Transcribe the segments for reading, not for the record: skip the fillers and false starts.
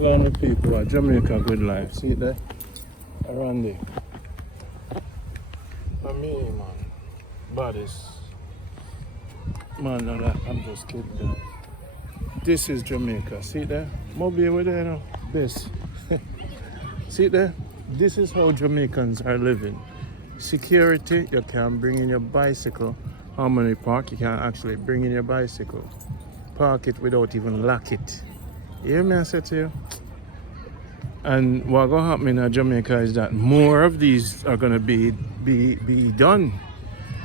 going with people at Jamaica Good Life. See it there? Around there. For me, man. Bodies. Man, no, I'm just kidding. This is Jamaica. See it there? Moby over there now. Best. See it there? This is how Jamaicans are living. Security, you can bring in your bicycle. Harmony Park, you can actually bring in your bicycle. Park it without even lock it. You hear me, I said to you? And what's going to happen in Jamaica is that more of these are going to be done.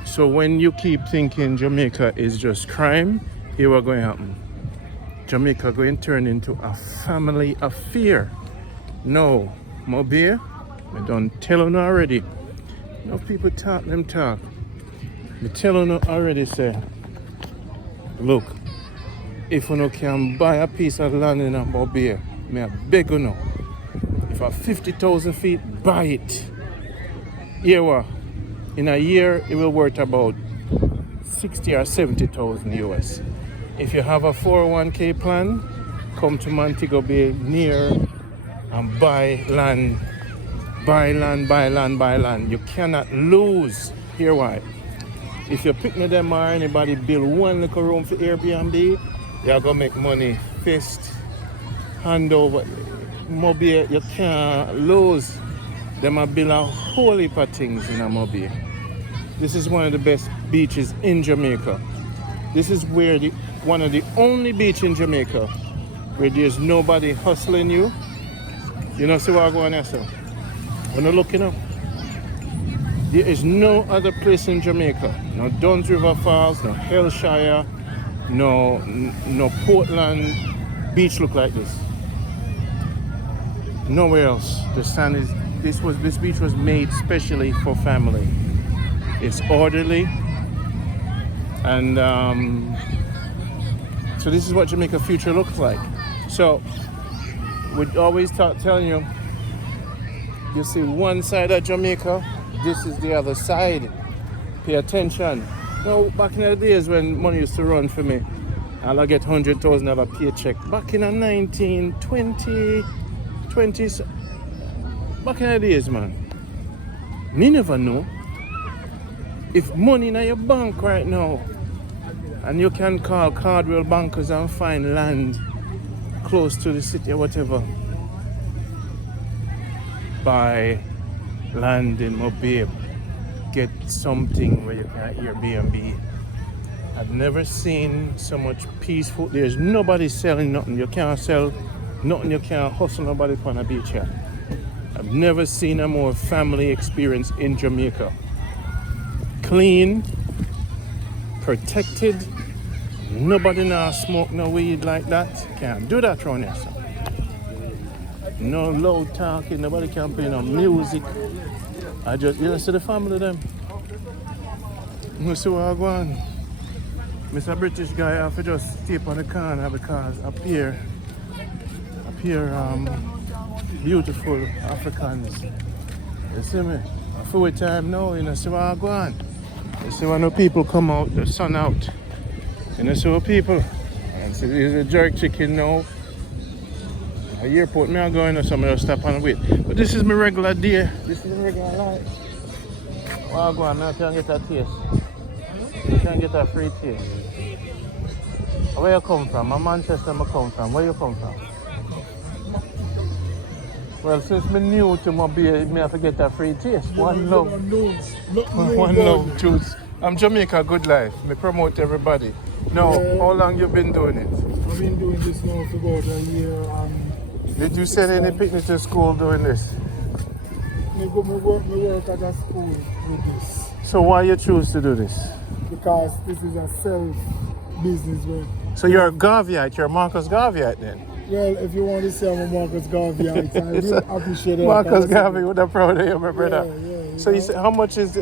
So when you keep thinking Jamaica is just crime, here what's going to happen. Jamaica going to turn into a family affair. No, Mobile, I don't tell you already. Enough people talk, them talk. I tell you already, say, look, if you can buy a piece of land in a Mobile, I beg you now. If a 50,000 feet, buy it. Here what? In a year, it will worth about 60 or 70,000 US. If you have a 401k plan, come to Montego Bay near and buy land. Buy land, buy land, buy land. You cannot lose. Here why? If you pick me them or anybody build one little room for Airbnb, you're gonna make money fist, hand over. Mobile, you can't lose. Them are build a whole heap of things in a Mobile. This is one of the best beaches in Jamaica. This is where one of the only beach in Jamaica where there's nobody hustling you. You know, see what I'm going to say? When you're looking up, there is no other place in Jamaica. No Duns River Falls, no Hellshire, no Portland beach look like this. Nowhere else. The sand is this beach was made specially for family. It's orderly, and so this is what Jamaica future looks like. So we'd always telling you, you see one side of Jamaica, this is the other side. Pay attention. No, back in the days when money used to run for me, I'll get $100,000 paycheck. Back in the 1920s, back in the days, man. Me never know. If money in your bank right now, and you can call Cardwell bankers and find land close to the city or whatever, buy land in Mobile, get something where you can Airbnb. I've never seen so much peaceful. There's nobody selling nothing. You can't sell nothing. You can't hustle nobody on a beach here. I've never seen a more family experience in Jamaica. Clean, protected. Nobody now smoke no weed like that. Can't do that around here. So. No loud talking. Nobody can play no music. I just, you know, see the family them. You see what I'm going. Mr. British guy, I have to just stay on the corner because up here, beautiful Africans. You see me? A full time now, you know, see what I'm going. You see when the people come out, the sun out. You know, see what people. And see, there's a jerk chicken now. At the airport, me I'm going to somebody else stop and wait. But this is my regular day. This is my regular life. Well, I'm going, I can't get a taste. You can't get a free taste. Where you come from? I'm Manchester, I come from. Where you come from? Well, since I'm new to Mobile, I have to get a free taste. One love. One love, truth. I'm Jamaica Good Life. I promote everybody. Now, how long you been doing it? I've been doing this now for about a year and... Did you send any picnic to school doing this? I work at a school with this. So why you choose to do this? Because this is a self-business way. So you're a Garveyite, you're Marcus Garveyite then? Well, if you want to say I'm a Marcus Garveyite, I really appreciate it. Marcus Garvey would have proud of you, my brother. Yeah, so you say, how much is the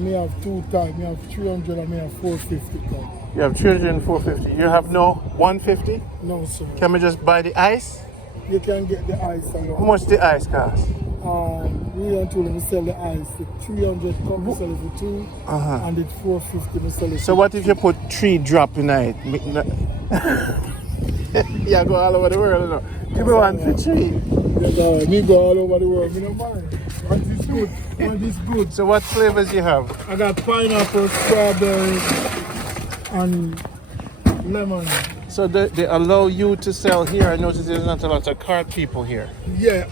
me have 2 types. Me have 300 and me have 450 type. You have 300 and 450. You have no 150? No, sir. Can we just buy the ice? You can get the ice. How much the ice cost? We don't told them to sell the ice. The 300 come to sell it for 2, and the 450 we sell it. So what if you put 3 drops in it? Yeah, go all over the world, you know. Give me one for cheap. Yeah, me go all over the world. Me no mind. What is good? What is good? So what flavors you have? I got pineapple, strawberry, and lemon. So they allow you to sell here. I notice there's not a lot of cart people here. Yeah,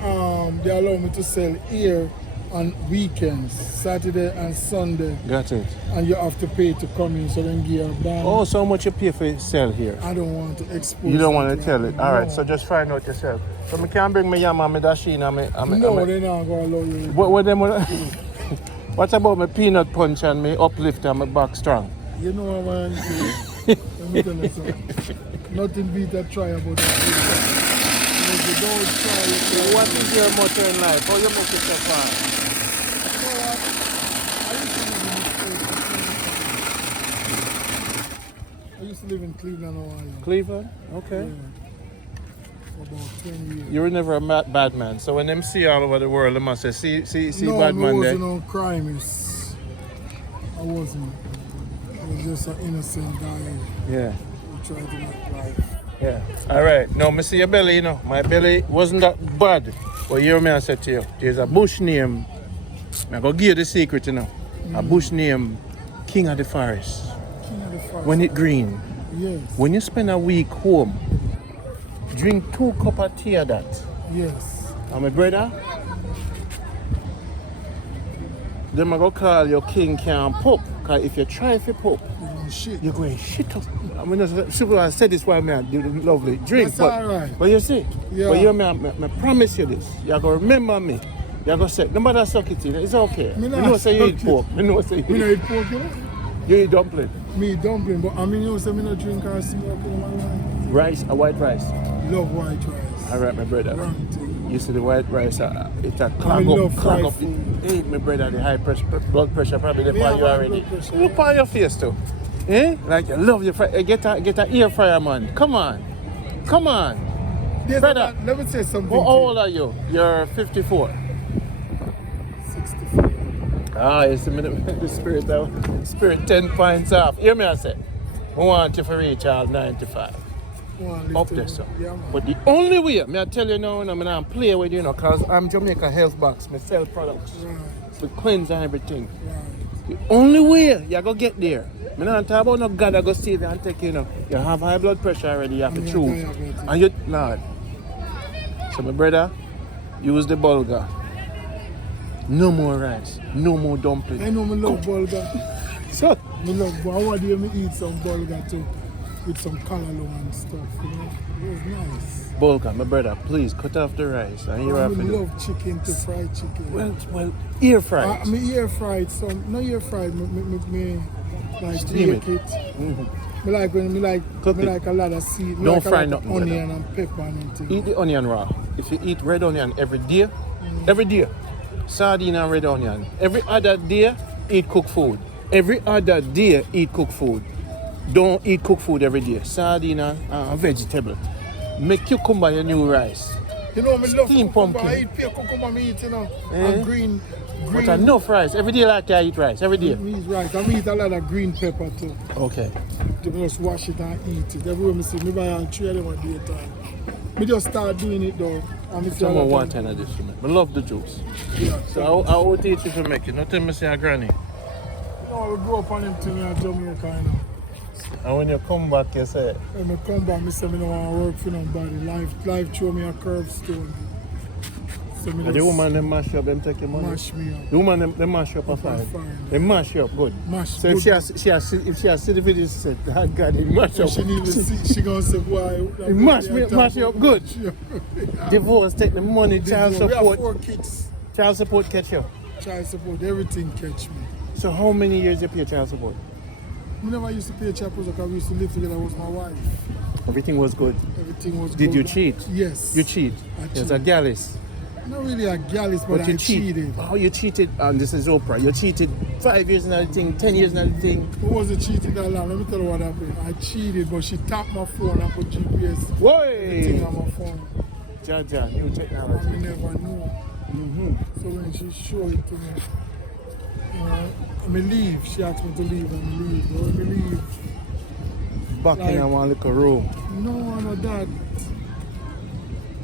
they allow me to sell here on weekends, Saturday and Sunday. Got it. And you have to pay to come in, so then give you a band. Oh, so how much you pay for sell here? I don't want to expose. You don't want to like tell that. it. All right, No. so just find out yourself. So I can't bring my yam and my dasheen and No, they're not going to allow you. What them? What about my peanut punch and my uplift and my back strong? You know what I'm saying? Let me tell you something. Nothing beat a try about that. If you don't try, you try. What is your motto in life? How you make it so far? You know what? I used to live in Cleveland, Ohio. Cleveland? Okay. Yeah. For about 10 years. You were never a bad man. So when them see all over the world, they must say, see No, bad I man there. wasn't no crimes. I wasn't. I was just an innocent guy Yeah. who tried to make life. Yeah. All right. Now, me see your belly, you know. My belly wasn't that bad. But you hear me I said to you, there's a bush name. I'm going to give you the secret, you know. A bush name, King of the Forest. King of the Forest. When it green. Yes. When you spend a week home, drink 2 cups of tea of that. Yes. And my brother, them I go call your king can't pop. Because if you try to pop, Shit. you're going shit up. I mean, super, I said this while I do the lovely drink. That's all right. But you see, Yeah. but you, I promise you this. You're going to remember me. You're going to say, no matter suck it in, it's okay. Me Me not know say you eat suck it. pork. Me know say Me you not eat pork, you know? eat dumpling. Me dumpling, but I mean, you say me not drink or smoke in my life. Rice, a white rice. Love white rice. All right, my brother. Wrong thing. You see the white rice, it's a clog love up, clog fried up. food. Hey, my brother, the high pressure, blood pressure probably there Me for have you high already. blood pressure. Look on your face too. Eh? Like you love your fry. Get a ear fryer, man. Come on. Come on. Brother. Let me say something. How old are you? You're 54. 64. Ah, it's the spirit 10 points off. Hear me I say. I want you to reach all 95. Up there, so. Yeah, man. But the only way, I tell you now, I'm going to play with you, because I'm Jamaica Health Box. I sell products. Right. To cleanse and everything. Right. The only way you're going to get there, I'm not talking about no God that go stay there and take you, You have high blood pressure already, you have to choose. And you, Lord. So my brother, use the bulgur. No more rice, no more dumpling. I know me love bulgur. So, Me love, but I want to me eat some bulgur too. With some callaloo and stuff, you know. It was nice. bulgur, my brother, please cut off the rice and you I have to do. love chicken to fry chicken. Well, air fried. Me air fried some, no air fried, me like Steam bake it. Mhm. Me like when Cook me it. like a lot of seed, me Don't like a fry lot of nothing, brother. onion and pepper and things. Eat the onion raw. If you eat red onion every day, sardine and red onion. Every other day, eat cooked food. Every other day, eat cooked food. Don't eat cooked food every day. Sardine and vegetable. Make cucumber your new rice. You know, me love Steam cucumber. pumpkin. I eat pure cucumber, me eat, you know. Eh? And green. But enough rice. Every day like I eat rice. Every day. Me eat rice. I eat a lot of green pepper too. Okay. To just wash it and eat it. Everywhere me see, me buy all 3 of them a day time. Me just start doing it though. And me see a Some lot more of water in this for me. I love the juice. Yeah. So I will teach you to make it. Nothing me say a granny. No, we grew up on them thing in Jamaica, you know. And when you come back, you say, When I come back, I say I don't want to work for nobody. Life throw me a curve stone. So me the just woman them mash you up, them take your money. mash me up. The woman them mash you up a fine. They mash you up good. Mash So good. if she has see the video, she said, oh God, he mash you up. She need to see, she gonna say, boy, He mash you up good. Yeah. Divorce, take the money, child We have 4 support. kids. Child support catch you. Child support, everything catch me. So how many years you pay child support? We never used to pay child support because we used to live together with my wife. Everything was good. Everything was Did good. you cheat? Yes. You cheat. I There's a gallus. Not really a gallus, but you I cheated. Oh, you cheated. And this is Oprah. You cheated 5 years in that thing, 10 years in that thing. Who was the cheating that long? Let me tell you what happened. I cheated, but she tapped my phone and put GPS thing Whoa! on my phone. Jaja, new And technology. we never knew. So when she showed it to me, I leave. She asked me to leave and leave. When I leave, Back in Like- one little room. no, that.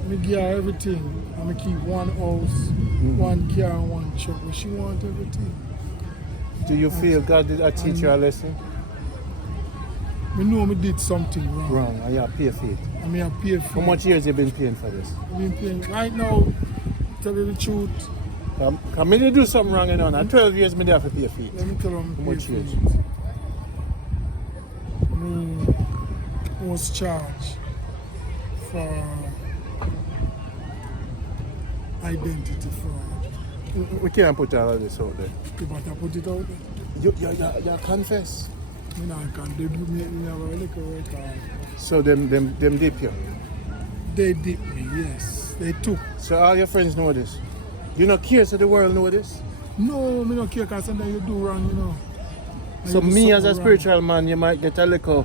me give her everything. And me keep one house, one car, and one truck. But she want everything. Do you feel God did teach you a lesson? Me know me did something wrong. Wrong, and you have pay for it. And me have paid for How much years you been paying for this? I've been paying. Right now, tell you the truth, Come me do something wrong, you know. Now 12 years me have to pay for it. let me tell you How much years? Me was charged for identity fraud. We can't put all of this out there. You better put it out there. You confess. Me nah can. They do me have a little record. So them dip you. They did me, yes. They took. So all your friends know this. You not care so the world know this. No, me not care because sometimes you do wrong, you know. And So you do me as a something spiritual wrong. man, you might get a little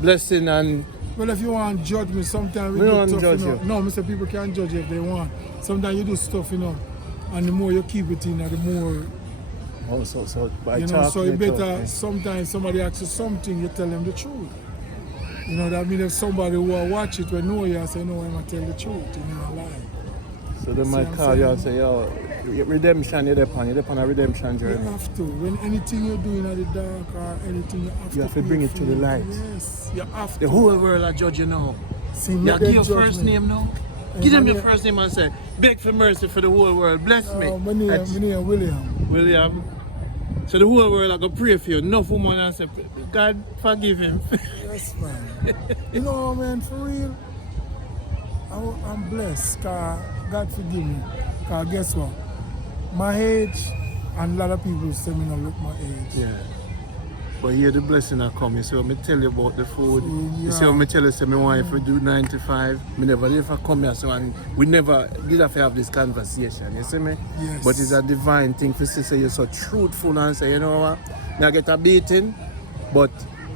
blessing and Well, if you want to judge me, sometimes we We do don't stuff, judge you know. you. No, Mr. People can judge you if they want. Sometimes you do stuff, you know, and the more you keep it in, the more, so by you know, talking so you it better, out, sometimes somebody asks you something, you tell them the truth. You know, that means if somebody who will watch it will know you and say, no, I'm going to tell the truth, you know, lie. So they See might what I'm call you and saying? say, yo, your redemption, you're on a redemption You journey. have to. When anything you're doing at the dark or anything, you have to to bring pay it to for the light. Yes, you have The to. whole world are judge you now. See, You make give them your judge first me. name now. Hey, Give them my your name- first name and say, beg for mercy for the whole world. Bless me. My name William. William. So the whole world are going to pray for you. Enough woman and say, God forgive him. Yes, man. You know, man, for real, I'm blessed. Cause God forgive me. Cause guess what? My age, and a lot of people say me not look my age. Yeah. But here the blessing that come. You see what me tell you about the food. So, You see yeah. what me tell you, say me want if we do 95. Me never ever come here so and we never did have to have this conversation. You see me? Yes. But it's a divine thing for say you're so truthful and say, you know what? Now get a beating. But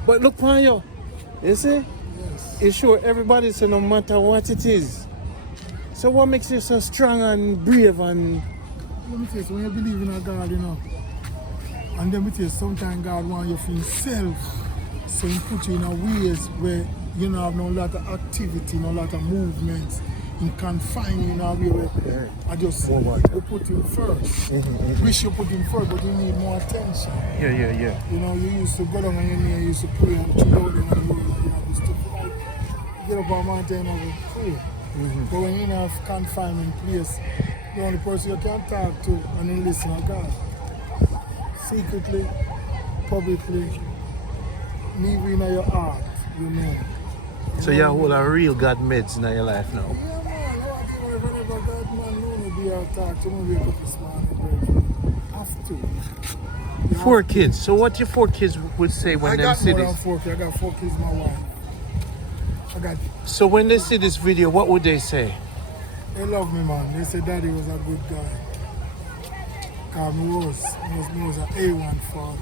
look for you. You see? Yes. It's sure everybody say no matter what it is. So what makes you so strong and brave and Let me tell you, so when you believe in a God, you know, and then me tell you, sometimes God wants you for himself. So he put you in a ways where you don't have no lot of activity, no lot of movements. He confine you in a way where I just you put him first. Wish you put him first, but you need more attention. yeah. You know, you used to go down on your knee, you used to pray and chill out in the world, you know, used to like, get up on a mountain and pray. But when you're in a confinement place, the only person you can talk to and then listen to God. Secretly, publicly, leave in your heart, you know. So you hold a real God meds in your life now. Yeah, man, whenever God man know be a talk, you know, wake up this morning, have to. You have 4 kids. So what your 4 kids would say when I they got see more than this? 4 kids. I got 4 kids, my wife. I got. So when they see this video, what would they say? They love me, man. They say Daddy was a good guy. Cause me was an A1 father.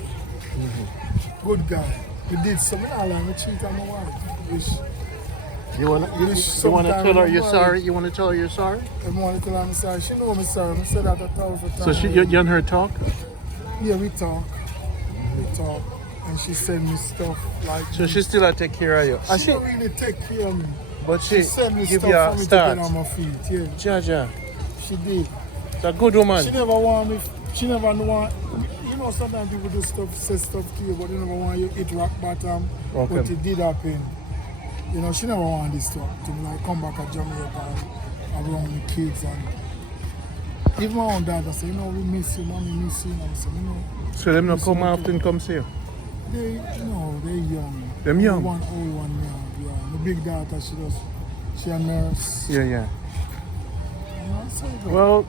Good guy. We did something. I like me cheat on my wife. Wish. You wanna tell her you're sorry? You wanna tell her you're sorry? I want to tell her I'm sorry. She know me sorry. I said that 1,000 times. So you and her talk? Yeah, we talk. We talk. And she send me stuff like. So she still take care of you. And She don't really take care of me. but She she sent me give stuff you a for me start. to get on my feet. Yeah, Jaja, she did. it's a good woman. She never want me. She never want. You know, sometimes people do stuff, say stuff to you, but they never want you hit rock bottom. Okay. But it did happen. You know, she never want this stuff to me. Like come back at Jamaica and around the kids and even my own dad. I say, you know, we miss you, mommy miss you. And I say, you know, So them not come often come see you? they, you know, they young. Them young? One old, one young. Yeah, my big daughter, she a nurse. Yeah. You know, so it goes. Well,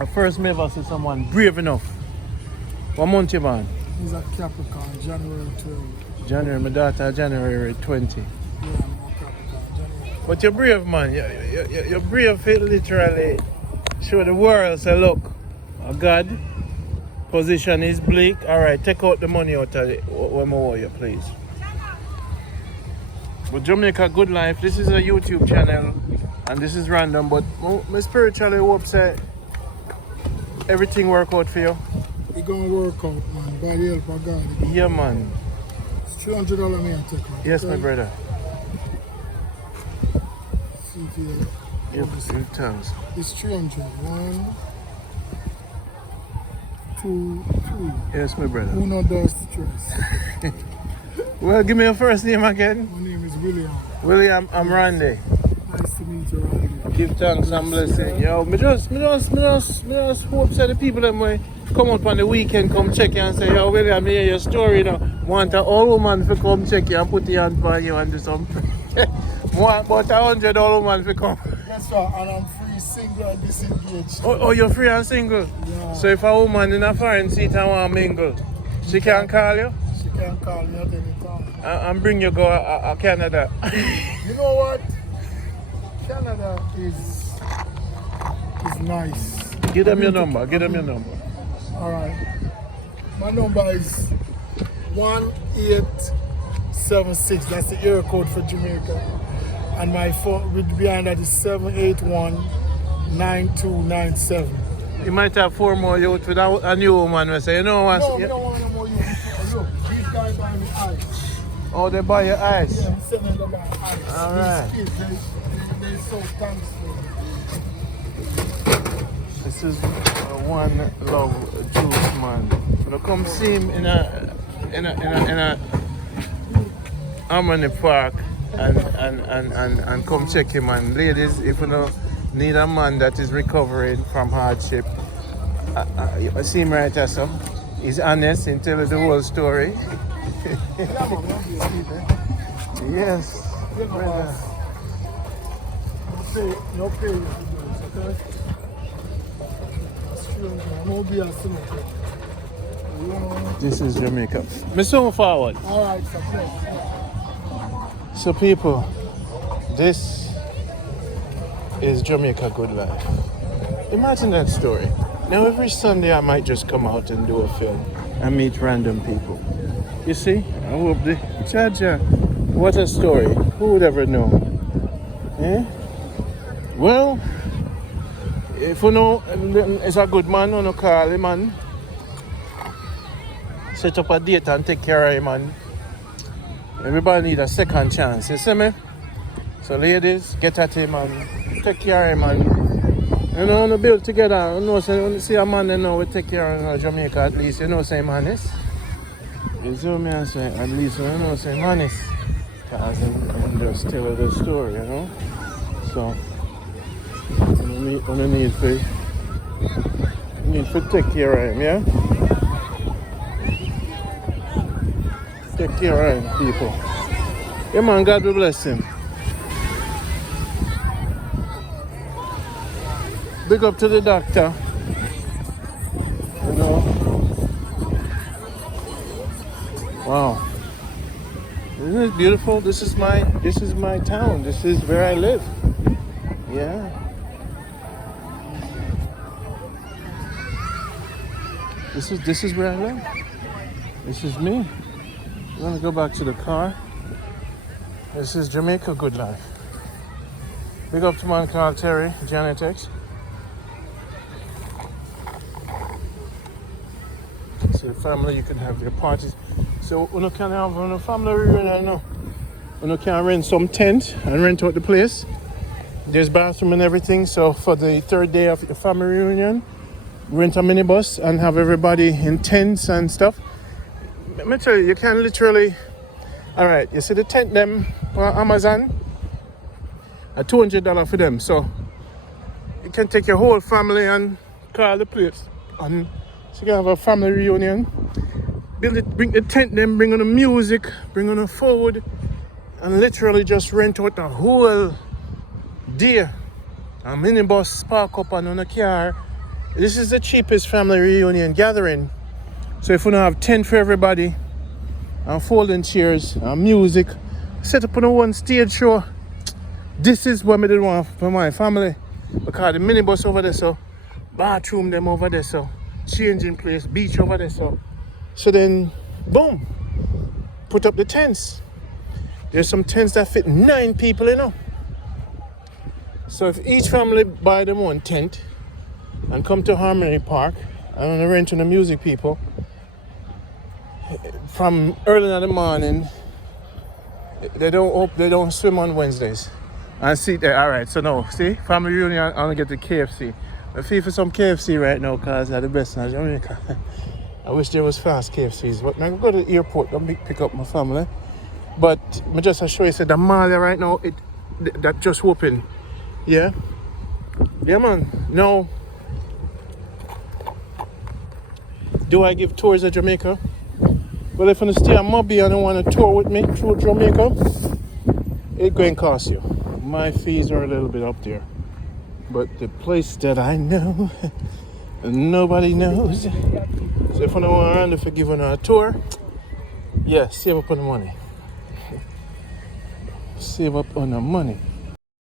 I first never see someone brave enough. What month you born? He's a Capricorn, January 12. January, my daughter January 20. Yeah, I'm a Capricorn, January. But you're brave, man. You're brave to literally show the world, say, look, God, position is bleak. All right, take out the money out of it. One more, you please. But Jamaica Good Life, this is a YouTube channel, and this is random, but my spiritually hope say everything work out for you. It's gonna work out, man, by the help of God. Yeah, man. It's $300 me I take. Yes, my Okay? brother. here. Your tongues. It's 300. 1, 2, 3. Yes, my brother. Who not does the choice? Well, give me your first name again. My name is William. William, I'm Randy. Nice to meet you, Randy. Give thanks and blessing. Yo, me just hope that the people them way come up on the weekend, come check you and say, yo, William, hear your story, you know. Want an old woman to come check you and put your hand on you and do something. Want about 100 old woman to come. That's right, and I'm free, single, and disengaged. Oh, you're free and single? Yeah. So if a woman in a foreign seat and want to mingle, she can call you? She can call me at any time. And bring you go Canada. You know what? Canada is nice. Give them your number. Give them your number. All right. My number is 1876. That's the area code for Jamaica. And my phone with behind that is 781-9297. You might have 4 more youth with a new woman who say, you know what? No, we don't want no more youth. Look, these guys buy me ice. Oh, they buy your ice? Yeah, I'm selling them ice. All right. These kids, they're so thankful. This is One Love Juice Man. You come see him in a Harmony Park and come check him. And ladies, if you know need a man that is recovering from hardship, I see him right there, so he's honest and tell the whole story. Yes. Brother. No pay. Okay? No be a synagogue. This is Jamaica. Me so forward. All right, So people, this is Jamaica Good Life. Imagine that story. Now every Sunday I might just come out and do a film and meet random people. You see? I hope the Jaja. What a story. Who would ever know? Eh? Well, if you know it's a good man, you know, call him man. Set up a date and take care of him, man. Everybody need a second chance, you see me? So ladies, get at him and take care of him, man. You know, we build together. You know, so when you see a man, you know, we take care of Jamaica at least, you know, say I'm honest. You see what I say? At least, you know, say I'm honest. Because I'm just tell the story, you know? So, you need to take care of him, yeah? Take care of him, people. Yeah, man, God will bless him. Big up to the doctor. You know. Wow. Isn't it beautiful? This is my town. This is where I live. Yeah. This is where I live. This is me. I'm gonna go back to the car. This is Jamaica Good Life. Big up to man called Terry, Janet X. So family, you can have your parties. So when you can have a family reunion, no. When you can rent some tent and rent out the place. There's bathroom and everything. So for the third day of your family reunion, rent a minibus and have everybody in tents and stuff. Let me tell you, you can literally. All right, you see the tent them on Amazon, at $200 for them. So you can take your whole family and call the place, and so you can have a family reunion. Build it, bring the tent them, bring on the music, bring on the food, and literally just rent out the whole day. A minibus park up and on a car. This is the cheapest family reunion gathering. So if you don't have tent for everybody, and folding chairs, and music, set up on a one stage show. This is what I did want for my family. Because the minibus over there, so bathroom them over there, so changing place, beach over there, so then boom, put up the tents. There's some tents that fit 9 people, you know. So if each family buy them one tent and come to Harmony Park and rent to the music people, from early in the morning, they don't swim on Wednesdays. And see there, alright, so now, see, family reunion, I'm gonna get the KFC. I feel for some KFC right now because they're the best in Jamaica. I wish there was fast KFCs, but I'm gonna go to the airport and pick up my family. But I just show you, the mall right now, that just opened. Yeah? Yeah, man. Now, do I give tours of Jamaica? Well, if you stay at Mobby and you want to tour with me through Jamaica, it's going to cost you. My fees are a little bit up there. But the place that I know, nobody knows. So if you don't want around if you give a tour, yeah, save up on the money. Save up on the money.